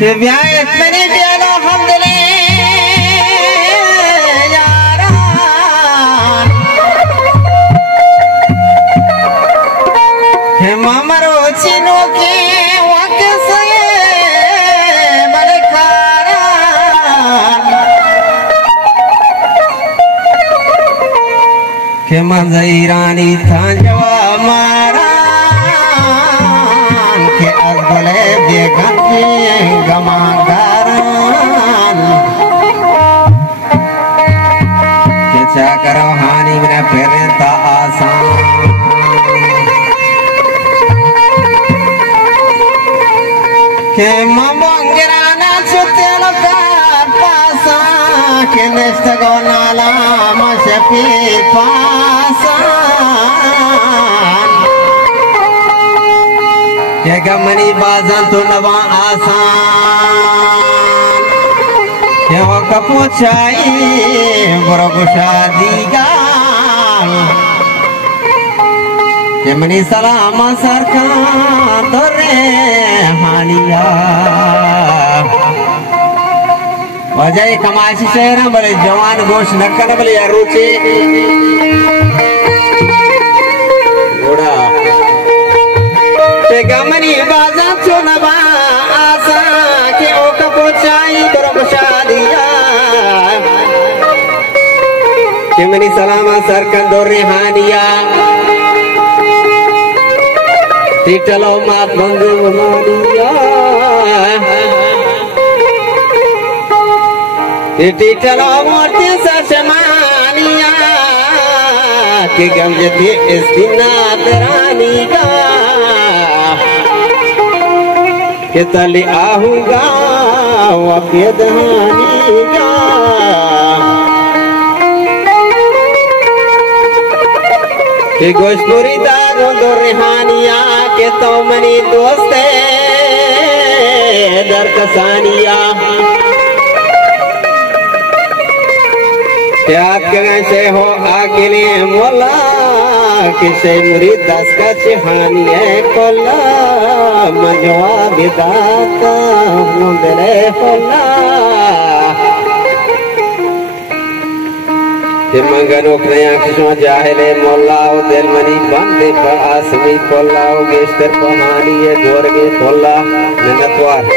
के ब्याह मैंने दिया हम दिले यारा के मामरो चिनो के वाके से मलखारा के मंजई रानी था जवा मारा के अगले बेगन गमागारान के चाकरो हानि में फेरता आसान के ममंगराना चुतेल कार पासा के नेस्त गो नाला मशपी पासा के गमनी बाजन तो नवा आसान के हो कपूचाई बरगुशा दीगा के मनी सलाम सरकार तोरे हानिया वजह कमाशी शहर बड़े जवान गोश नक्कन बले रुचि घोड़ा गमनी बाजा चुनवा आशा के ओ कपूचाई बरगुशा दिया के मनी सलाम सरकार तोरे हानिया टीटलो मात बंदे मानिया टीटलो मोटे सशमानिया के गमजती इस दिना तरानी का के तले आहूंगा वापिय दहानी का के गोशपुरी दारो दो रिहानिया के तो मनी दोस्ते दर कसानिया त्याग से हो आकिले मोला किसे मुरी दस का चिहानी है कोला मजवा बिदाता मुंदरे होला मंगनो प्रया किसो जाहले मोल्लाओ दिल मनी बंदे पर आसमी कोल्लाओ गेस्टर कहानी है गोरगे कोल्ला ननतवार